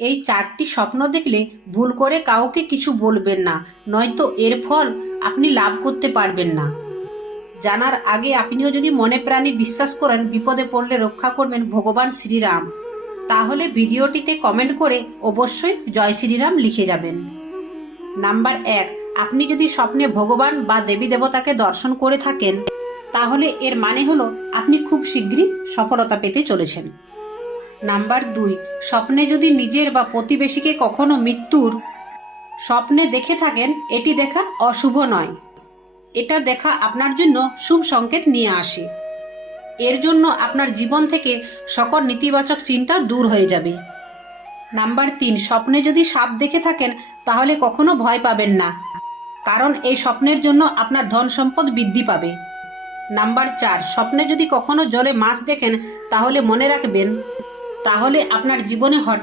এই 4টি স্বপ্ন দেখলে ভুল করে কাউকে কিছু বলবেন না, নয়তো এর ফল আপনি লাভ করতে পারবেন না। জানার আগে আপনিও যদি মনে প্রাণে বিশ্বাস করেন বিপদে পড়লে রক্ষা করবেন ভগবান শ্রীরাম, তাহলে ভিডিওটিতে কমেন্ট করে অবশ্যই জয় শ্রীরাম লিখে যাবেন। নাম্বার 1, আপনি যদি স্বপ্নে ভগবান বা দেবী দেবতাকে দর্শন করে থাকেন, তাহলে এর মানে হলো আপনি খুব শীঘ্রই সফলতা পেতে চলেছেন। নাম্বার 2, স্বপ্নে যদি নিজের বা প্রতিবেশীকে কখনো মৃত্যুর স্বপ্নে দেখে থাকেন, এটি দেখা অশুভ নয়। এটা দেখা আপনার জন্য শুভ সংকেত নিয়ে আসে। এর জন্য আপনার জীবন থেকে সকল নেতিবাচক চিন্তা দূর হয়ে যাবে। নাম্বার 3, স্বপ্নে যদি সাপ দেখে থাকেন তাহলে কখনো ভয় পাবেন না, কারণ এই স্বপ্নের জন্য আপনার ধন সম্পদ বৃদ্ধি পাবে। নাম্বার 4, স্বপ্নে যদি কখনো জলে মাছ দেখেন তাহলে মনে রাখবেন, তাহলে আপনার জীবনে হঠাৎ